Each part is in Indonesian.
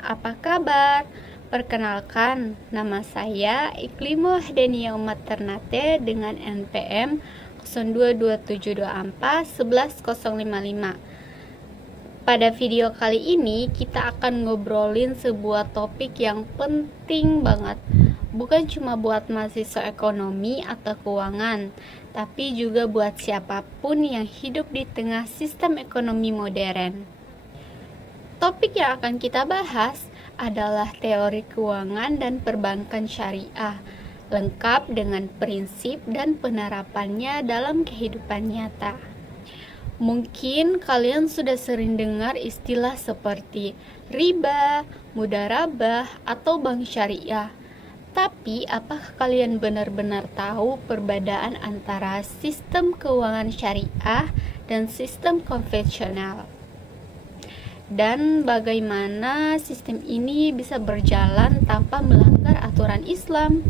apa kabar? Perkenalkan, nama saya Iklimo Hdenia Umat Ternate dengan NPM 022724 Pada video kali ini kita akan ngobrolin sebuah topik yang penting banget. Bukan cuma buat mahasiswa ekonomi atau keuangan, tapi juga buat siapapun yang hidup di tengah sistem ekonomi modern. Topik yang akan kita bahas adalah teori keuangan dan perbankan syariah, lengkap dengan prinsip dan penerapannya dalam kehidupan nyata. Mungkin kalian sudah sering dengar istilah seperti riba, mudharabah, atau bank syariah. Tapi apakah kalian benar-benar tahu perbedaan antara sistem keuangan syariah dan sistem konvensional? Dan bagaimana sistem ini bisa berjalan tanpa melanggar aturan Islam?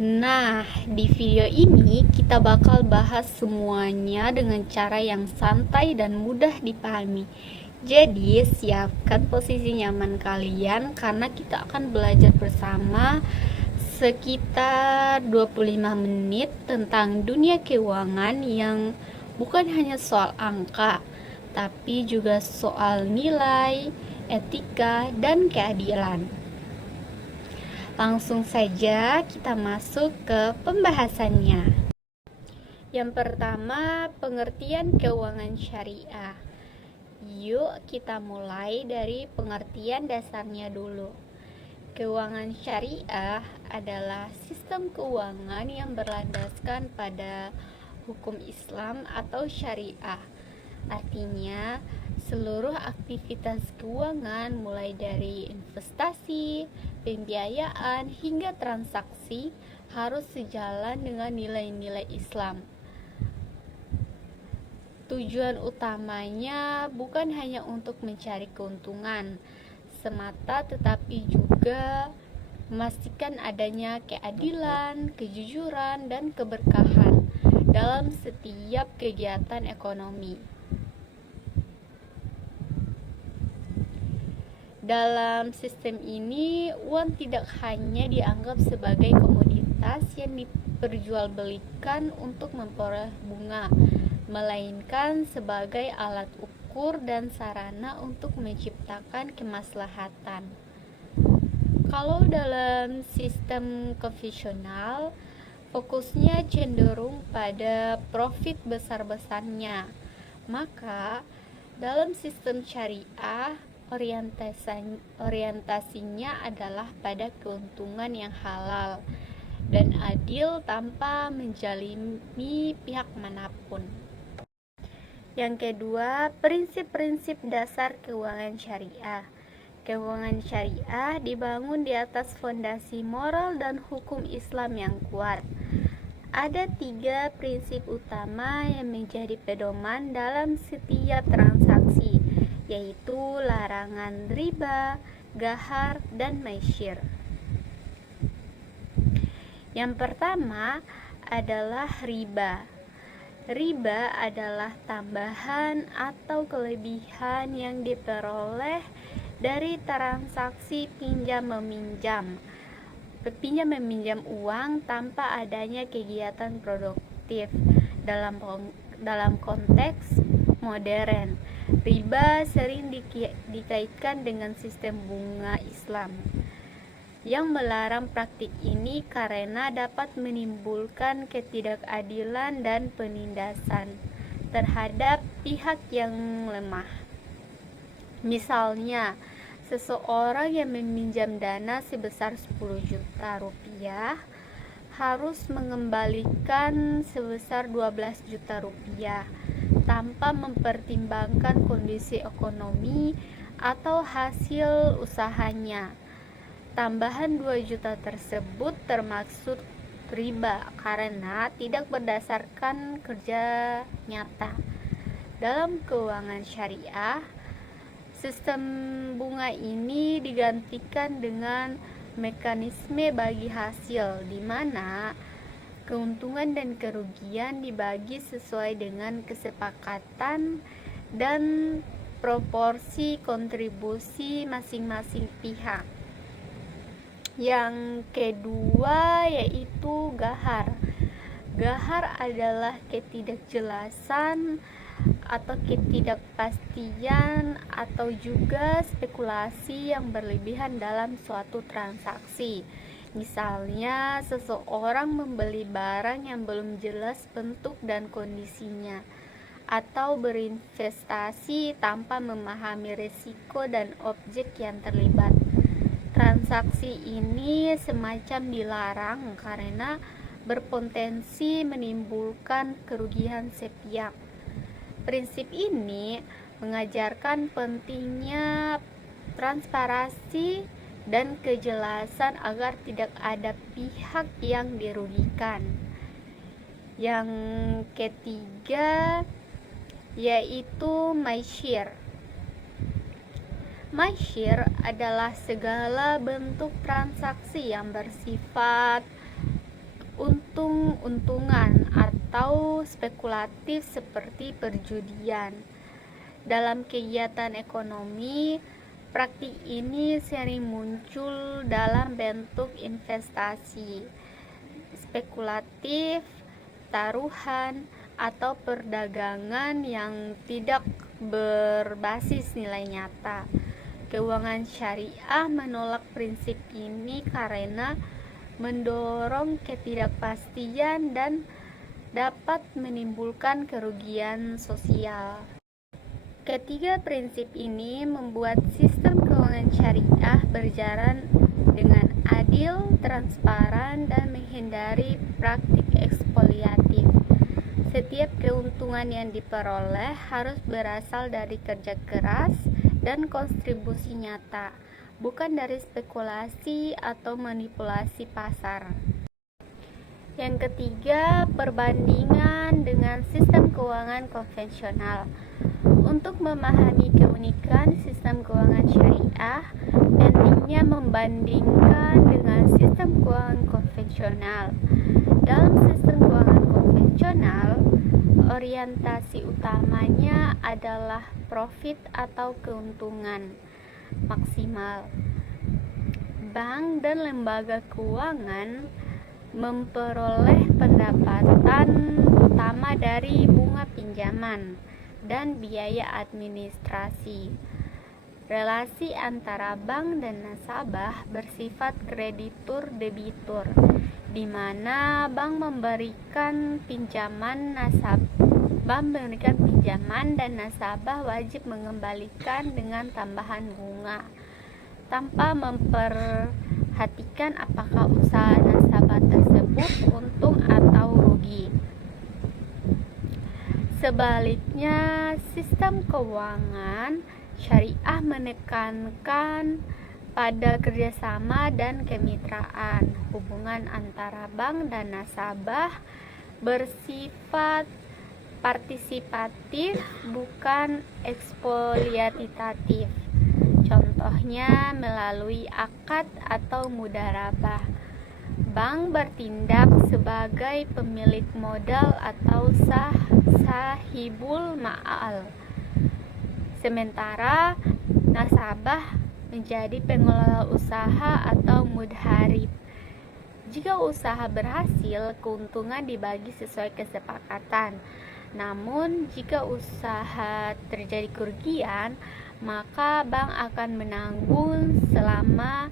Nah, di video ini kita bakal bahas semuanya dengan cara yang santai dan mudah dipahami. Jadi, siapkan posisi nyaman kalian karena kita akan belajar bersama sekitar 25 menit tentang dunia keuangan yang bukan hanya soal angka, tapi juga soal nilai, etika, dan keadilan. Langsung saja kita masuk ke pembahasannya. Yang pertama, pengertian keuangan syariah. Yuk kita mulai dari pengertian dasarnya dulu. Keuangan syariah adalah sistem keuangan yang berlandaskan pada hukum Islam atau syariah. Artinya, seluruh aktivitas keuangan mulai dari investasi, pembiayaan hingga transaksi harus sejalan dengan nilai-nilai Islam. Tujuan utamanya bukan hanya untuk mencari keuntungan semata, tetapi juga memastikan adanya keadilan, kejujuran, dan keberkahan dalam setiap kegiatan ekonomi. Dalam sistem ini, uang tidak hanya dianggap sebagai komoditas yang diperjualbelikan untuk memperoleh bunga, melainkan sebagai alat ukur dan sarana untuk menciptakan kemaslahatan. Kalau dalam sistem konvensional, fokusnya cenderung pada profit besar-besarnya. Maka, dalam sistem syariah, orientasinya adalah pada keuntungan yang halal dan adil tanpa menzalimi pihak manapun. Yang kedua, prinsip-prinsip dasar keuangan syariah. Keuangan syariah dibangun di atas fondasi moral dan hukum Islam yang kuat. Ada 3 prinsip utama yang menjadi pedoman dalam setiap transaksi, yaitu larangan riba, ghar, dan maisir. Yang pertama adalah riba. Riba adalah tambahan atau kelebihan yang diperoleh dari transaksi pinjam-meminjam uang tanpa adanya kegiatan produktif. Dalam konteks modern, riba sering dikaitkan dengan sistem bunga Islam yang melarang praktik ini karena dapat menimbulkan ketidakadilan dan penindasan terhadap pihak yang lemah. Misalnya, seseorang yang meminjam dana sebesar 10 juta rupiah harus mengembalikan sebesar 12 juta rupiah tanpa mempertimbangkan kondisi ekonomi atau hasil usahanya. Tambahan 2 juta tersebut termaksud riba karena tidak berdasarkan kerja nyata. Dalam keuangan syariah, sistem bunga ini digantikan dengan mekanisme bagi hasil, di mana keuntungan dan kerugian dibagi sesuai dengan kesepakatan dan proporsi kontribusi masing-masing pihak. Yang kedua yaitu gahar. Gahar adalah ketidakjelasan atau ketidakpastian atau juga spekulasi yang berlebihan dalam suatu transaksi. Misalnya, seseorang membeli barang yang belum jelas bentuk dan kondisinya, atau berinvestasi tanpa memahami risiko dan objek yang terlibat. Transaksi ini semacam dilarang karena berpotensi menimbulkan kerugian sepihak. Prinsip ini mengajarkan pentingnya transparansi dan kejelasan agar tidak ada pihak yang dirugikan. Yang ketiga yaitu maisir. Maisir adalah segala bentuk transaksi yang bersifat untung-untungan atau spekulatif seperti perjudian. Dalam kegiatan ekonomi, praktik ini sering muncul dalam bentuk investasi, spekulatif, taruhan, atau perdagangan yang tidak berbasis nilai nyata. Keuangan syariah menolak prinsip ini karena mendorong ketidakpastian dan dapat menimbulkan kerugian sosial. Ketiga prinsip ini membuat sistem keuangan syariah berjalan dengan adil, transparan, dan menghindari praktik ekspoliatif. Setiap keuntungan yang diperoleh harus berasal dari kerja keras dan kontribusi nyata, bukan dari spekulasi atau manipulasi pasar. Yang ketiga, perbandingan dengan sistem keuangan konvensional. Untuk memahami keunikan sistem keuangan syariah, pentingnya membandingkan dengan sistem keuangan konvensional. Dalam sistem keuangan konvensional, orientasi utamanya adalah profit atau keuntungan maksimal. Bank dan lembaga keuangan memperoleh pendapatan utama dari bunga pinjaman dan biaya administrasi. Relasi antara bank dan nasabah bersifat kreditur-debitur, di mana bank memberikan pinjaman dan nasabah wajib mengembalikan dengan tambahan bunga, tanpa memperhatikan apakah usaha nasabah tersebut untung atau rugi. Sebaliknya, sistem keuangan syariah menekankan pada kerjasama dan kemitraan. Hubungan antara bank dan nasabah bersifat partisipatif, bukan ekspoliatif. Contohnya melalui akad atau mudharabah. Bank bertindak sebagai pemilik modal atau sahibul ma'al, sementara nasabah menjadi pengelola usaha atau mudharib. Jika usaha berhasil, keuntungan dibagi sesuai kesepakatan. Namun, jika usaha terjadi kerugian, maka bank akan menanggung selama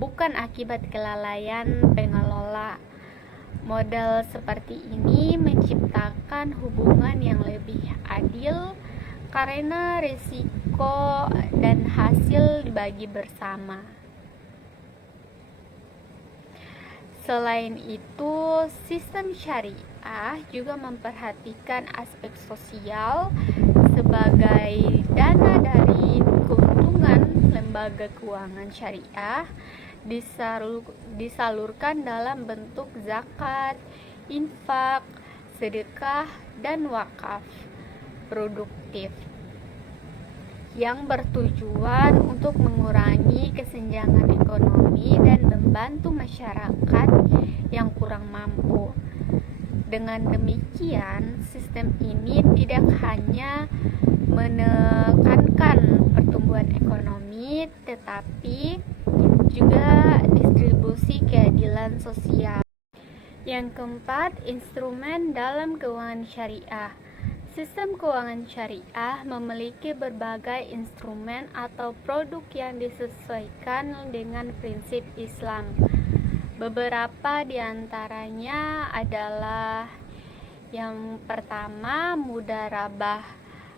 bukan akibat kelalaian pengelola. Model seperti ini menciptakan hubungan yang lebih adil karena risiko dan hasil dibagi bersama. Selain itu, sistem syariah juga memperhatikan aspek sosial sebagai dana dari keuntungan lembaga keuangan syariah disalurkan dalam bentuk zakat, infak, sedekah, dan wakaf produktif yang bertujuan untuk mengurangi kesenjangan ekonomi dan membantu masyarakat yang kurang mampu. Dengan demikian, sistem ini tidak hanya menekankan pertumbuhan ekonomi, tetapi juga distribusi keadilan sosial. Yang keempat, instrumen dalam keuangan syariah. Sistem keuangan syariah memiliki berbagai instrumen atau produk yang disesuaikan dengan prinsip Islam. Beberapa di antaranya adalah yang pertama, mudharabah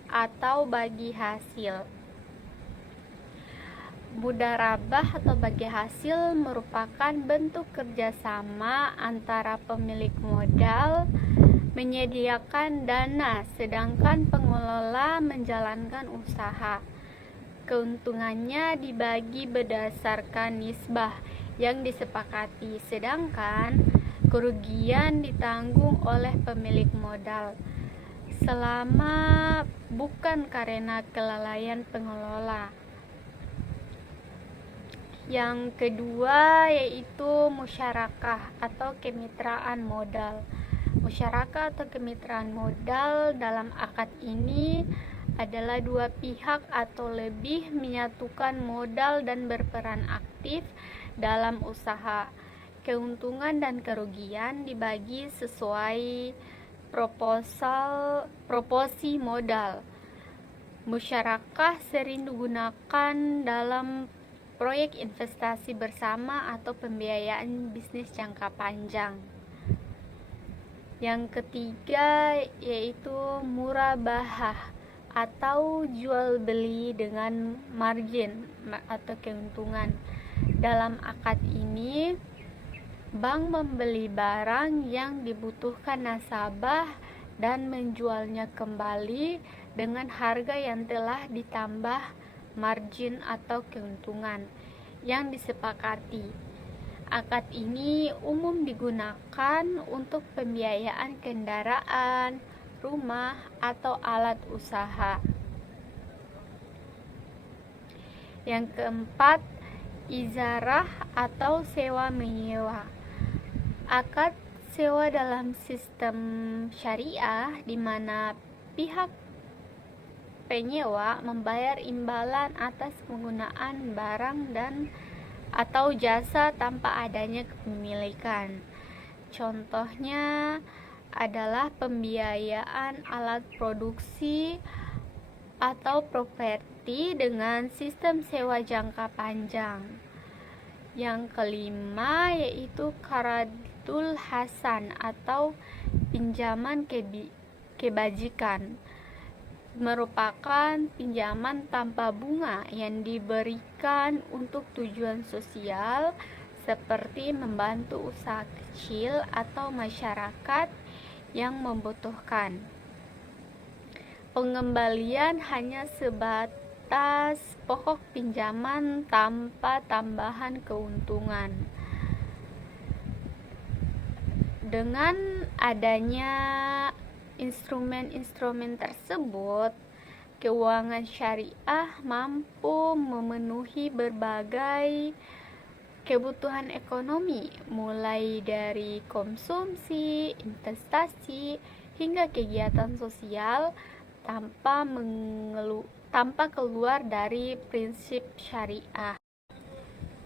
atau bagi hasil. Mudharabah atau bagi hasil merupakan bentuk kerjasama antara pemilik modal menyediakan dana, sedangkan pengelola menjalankan usaha. Keuntungannya dibagi berdasarkan nisbah yang disepakati, sedangkan kerugian ditanggung oleh pemilik modal selama bukan karena kelalaian pengelola. Yang kedua yaitu musyarakah atau kemitraan modal. Musyarakah atau kemitraan modal dalam akad ini adalah dua pihak atau lebih menyatukan modal dan berperan aktif dalam usaha. Keuntungan dan kerugian dibagi sesuai proporsi modal. Musyarakah sering digunakan dalam proyek investasi bersama atau pembiayaan bisnis jangka panjang. Yang ketiga yaitu murabahah atau jual beli dengan margin atau keuntungan. Dalam akad ini, bank membeli barang yang dibutuhkan nasabah dan menjualnya kembali dengan harga yang telah ditambah margin atau keuntungan yang disepakati. Akad ini umum digunakan untuk pembiayaan kendaraan, rumah, atau alat usaha. Yang keempat, ijarah atau sewa menyewa. Akad sewa dalam sistem syariah di mana pihak penyewa membayar imbalan atas penggunaan barang dan atau jasa tanpa adanya kepemilikan. Contohnya adalah pembiayaan alat produksi atau properti dengan sistem sewa jangka panjang. Yang kelima yaitu qaradul hasan atau pinjaman kebajikan. Merupakan pinjaman tanpa bunga yang diberikan untuk tujuan sosial seperti membantu usaha kecil atau masyarakat yang membutuhkan. Pengembalian hanya sebatas pokok pinjaman tanpa tambahan keuntungan. Dengan adanya instrumen-instrumen tersebut, keuangan syariah mampu memenuhi berbagai kebutuhan ekonomi, mulai dari konsumsi, investasi, hingga kegiatan sosial tanpa keluar dari prinsip syariah.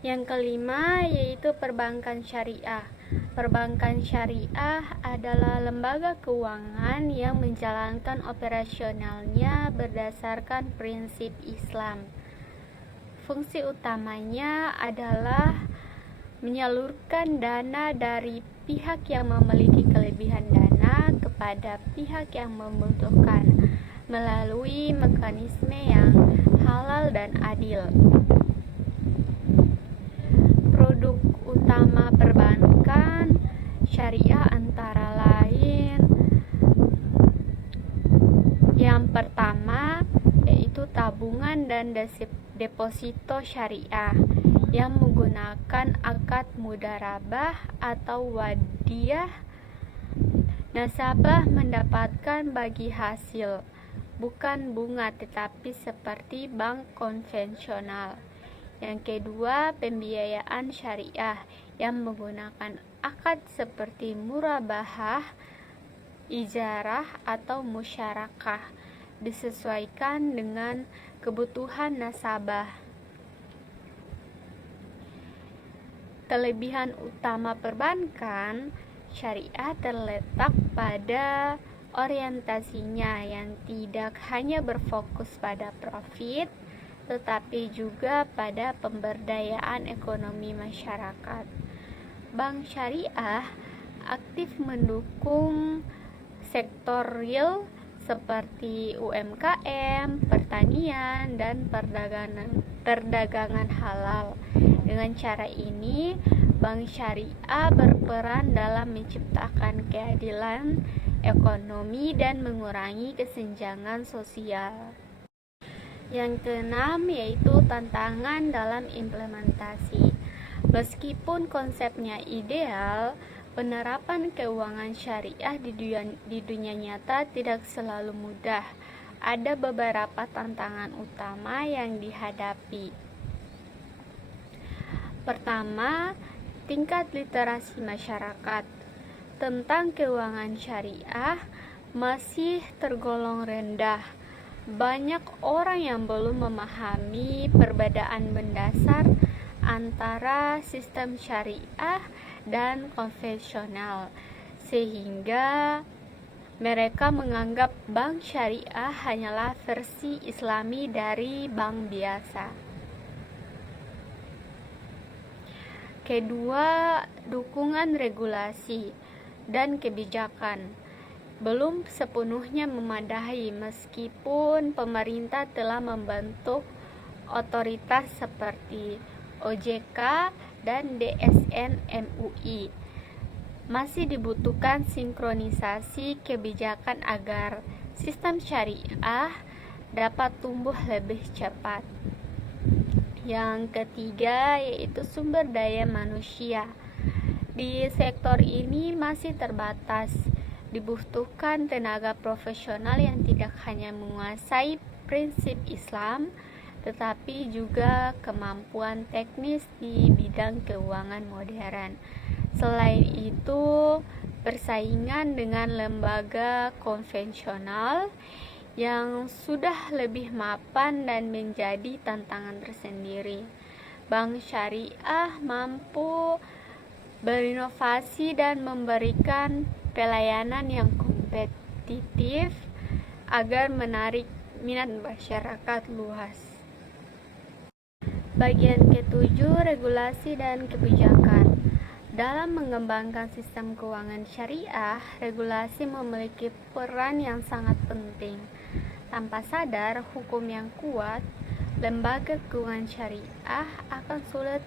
Yang kelima yaitu perbankan syariah. Perbankan syariah adalah lembaga keuangan yang menjalankan operasionalnya berdasarkan prinsip Islam. Fungsi utamanya adalah menyalurkan dana dari pihak yang memiliki kelebihan dana kepada pihak yang membutuhkan melalui mekanisme yang halal dan adil. Produk utama perbankan syariah antara lain yang pertama yaitu tabungan dan deposito syariah yang menggunakan akad mudharabah atau wadiyah. Nasabah mendapatkan bagi hasil, bukan bunga tetapi seperti bank konvensional. Yang kedua, pembiayaan syariah yang menggunakan akad seperti murabahah, ijarah atau musyarakah, disesuaikan dengan kebutuhan nasabah. Kelebihan utama perbankan syariah terletak pada orientasinya yang tidak hanya berfokus pada profit, tetapi juga pada pemberdayaan ekonomi masyarakat. Bank syariah aktif mendukung sektor real seperti UMKM, pertanian, dan perdagangan halal. Dengan cara ini, bank syariah berperan dalam menciptakan keadilan ekonomi dan mengurangi kesenjangan sosial. Yang keenam yaitu tantangan dalam implementasi. Meskipun konsepnya ideal, penerapan keuangan syariah di dunia nyata tidak selalu mudah. Ada beberapa tantangan utama yang dihadapi. Pertama, tingkat literasi masyarakat tentang keuangan syariah masih tergolong rendah. Banyak orang yang belum memahami perbedaan mendasar antara sistem syariah dan konvensional, sehingga mereka menganggap bank syariah hanyalah versi Islami dari bank biasa. Kedua, dukungan regulasi dan kebijakan belum sepenuhnya memadai meskipun pemerintah telah membentuk otoritas seperti OJK dan DSN MUI. Masih dibutuhkan sinkronisasi kebijakan agar sistem syariah dapat tumbuh lebih cepat. Yang ketiga yaitu sumber daya manusia. Di sektor ini masih terbatas. Dibutuhkan tenaga profesional yang tidak hanya menguasai prinsip Islam, tetapi juga kemampuan teknis di bidang keuangan modern. Selain itu, persaingan dengan lembaga konvensional yang sudah lebih mapan dan menjadi tantangan tersendiri. Bank syariah mampu berinovasi dan memberikan pelayanan yang kompetitif agar menarik minat masyarakat luas. Bagian ketujuh, regulasi dan kebijakan. Dalam mengembangkan sistem keuangan syariah, regulasi memiliki peran yang sangat penting. Tanpa sadar hukum yang kuat, lembaga keuangan syariah akan sulit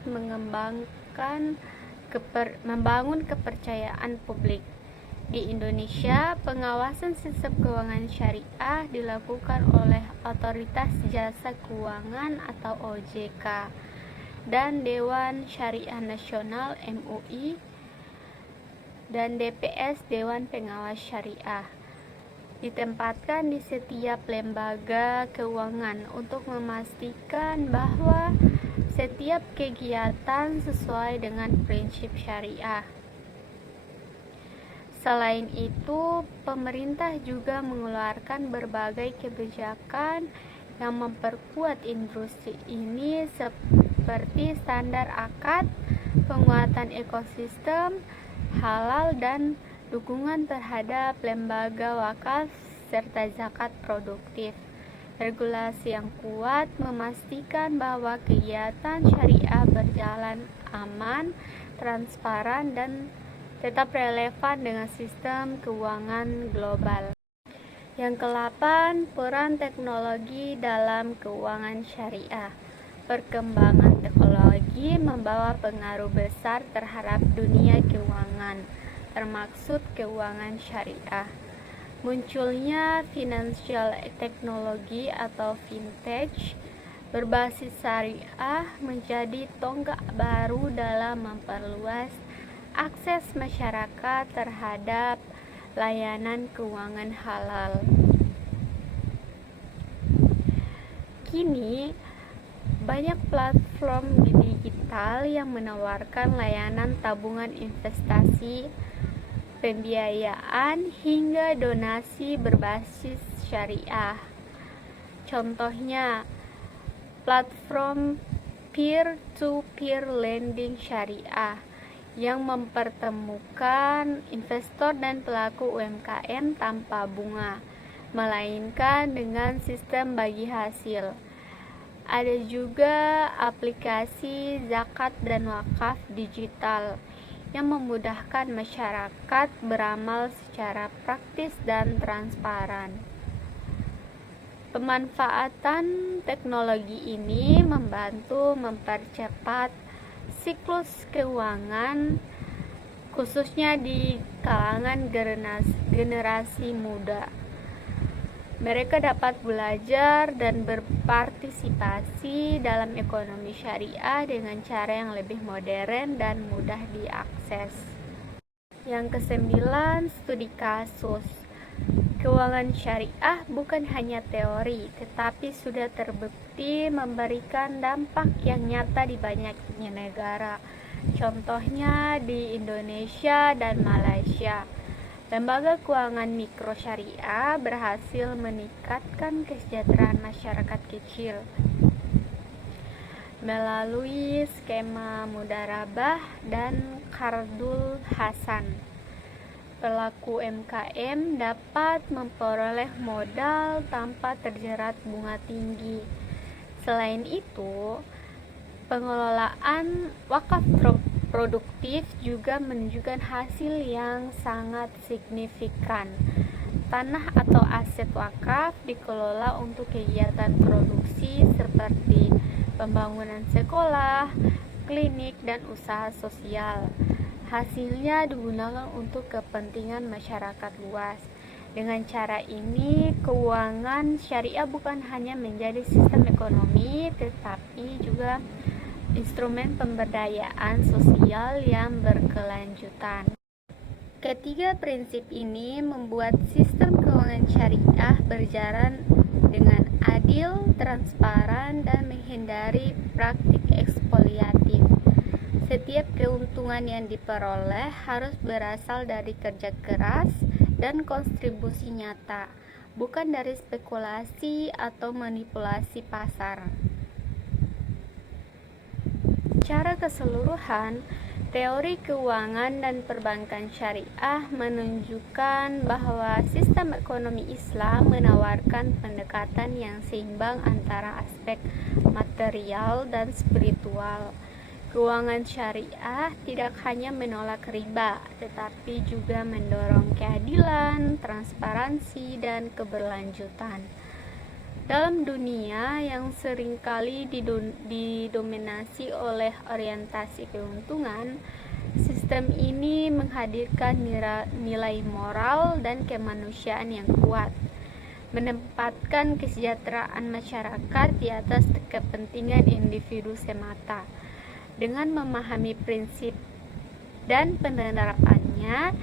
membangun kepercayaan publik. Di Indonesia, pengawasan sistem keuangan syariah dilakukan oleh Otoritas Jasa Keuangan atau OJK dan Dewan Syariah Nasional MUI dan DPS Dewan Pengawas Syariah. Ditempatkan di setiap lembaga keuangan untuk memastikan bahwa setiap kegiatan sesuai dengan prinsip syariah. Selain itu, pemerintah juga mengeluarkan berbagai kebijakan yang memperkuat industri ini seperti standar akad, penguatan ekosistem halal, dan dukungan terhadap lembaga wakaf serta zakat produktif. Regulasi yang kuat memastikan bahwa kegiatan syariah berjalan aman, transparan, dan tetap relevan dengan sistem keuangan global. Yang ke-8, peran teknologi dalam keuangan syariah. Perkembangan teknologi membawa pengaruh besar terhadap dunia keuangan, termasuk keuangan syariah. Munculnya financial technology atau fintech berbasis syariah menjadi tonggak baru dalam memperluas akses masyarakat terhadap layanan keuangan halal. Kini, banyak platform digital yang menawarkan layanan tabungan investasi, pembiayaan, hingga donasi berbasis syariah. Contohnya, platform peer-to-peer lending syariah yang mempertemukan investor dan pelaku UMKM tanpa bunga, melainkan dengan sistem bagi hasil. Ada juga aplikasi zakat dan wakaf digital yang memudahkan masyarakat beramal secara praktis dan transparan. Pemanfaatan teknologi ini membantu mempercepat siklus keuangan, khususnya di kalangan generasi muda. Mereka dapat belajar dan berpartisipasi dalam ekonomi syariah dengan cara yang lebih modern dan mudah diakses. Yang kesembilan, studi kasus. Keuangan syariah bukan hanya teori, tetapi sudah terbukti memberikan dampak yang nyata di banyak negara. Contohnya di Indonesia dan Malaysia. Lembaga keuangan mikro syariah berhasil meningkatkan kesejahteraan masyarakat kecil melalui skema mudharabah dan qardul hasan. Pelaku UMKM dapat memperoleh modal tanpa terjerat bunga tinggi. Selain itu, pengelolaan wakaf produktif juga menunjukkan hasil yang sangat signifikan. Tanah atau aset wakaf dikelola untuk kegiatan produksi seperti pembangunan sekolah, klinik, dan usaha sosial. Hasilnya digunakan untuk kepentingan masyarakat luas. Dengan cara ini, keuangan syariah bukan hanya menjadi sistem ekonomi, tetapi juga instrumen pemberdayaan sosial yang berkelanjutan. Ketiga prinsip ini membuat sistem keuangan syariah berjalan dengan adil, transparan, dan menghindari praktik ekspoliatif. Setiap keuntungan yang diperoleh harus berasal dari kerja keras dan kontribusi nyata, bukan dari spekulasi atau manipulasi pasar. Secara keseluruhan, teori keuangan dan perbankan syariah menunjukkan bahwa sistem ekonomi Islam menawarkan pendekatan yang seimbang antara aspek material dan spiritual. Keuangan syariah tidak hanya menolak riba, tetapi juga mendorong keadilan, transparansi, dan keberlanjutan. Dalam dunia yang seringkali didominasi oleh orientasi keuntungan, sistem ini menghadirkan nilai moral dan kemanusiaan yang kuat, menempatkan kesejahteraan masyarakat di atas kepentingan individu semata. Dengan memahami prinsip dan penerapannya,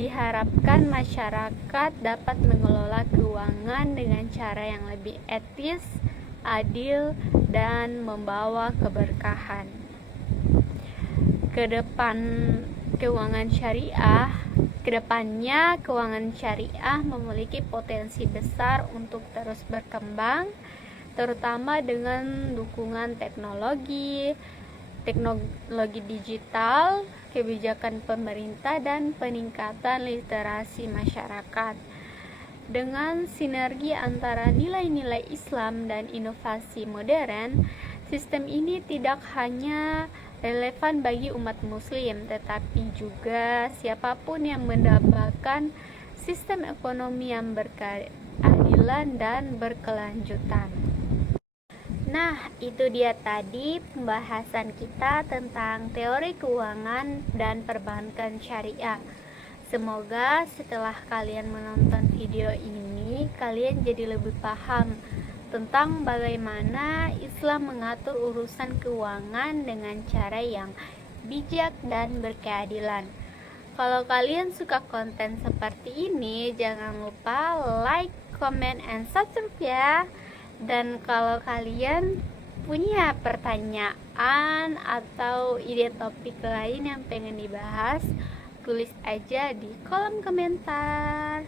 diharapkan masyarakat dapat mengelola keuangan dengan cara yang lebih etis, adil, dan membawa keberkahan. Kedepannya keuangan syariah memiliki potensi besar untuk terus berkembang, terutama dengan dukungan teknologi digital, kebijakan pemerintah, dan peningkatan literasi masyarakat. Dengan sinergi antara nilai-nilai Islam dan inovasi modern, sistem ini tidak hanya relevan bagi umat muslim, tetapi juga siapapun yang mendapatkan sistem ekonomi yang berkeadilan dan berkelanjutan. Nah, itu dia tadi pembahasan kita tentang teori keuangan dan perbankan syariah. Semoga setelah kalian menonton video ini, kalian jadi lebih paham tentang bagaimana Islam mengatur urusan keuangan dengan cara yang bijak dan berkeadilan. Kalau kalian suka konten seperti ini, jangan lupa like, comment, and subscribe ya. Dan kalau kalian punya pertanyaan atau ide topik lain yang pengen dibahas, tulis aja di kolom komentar.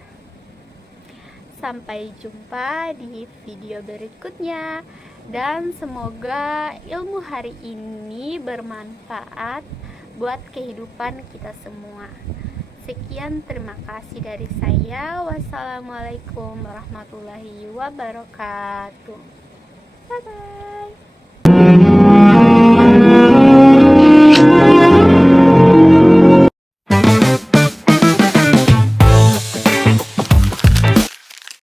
Sampai jumpa di video berikutnya, dan semoga ilmu hari ini bermanfaat buat kehidupan kita semua. Sekian, terima kasih dari saya. Wassalamualaikum warahmatullahi wabarakatuh. Bye bye.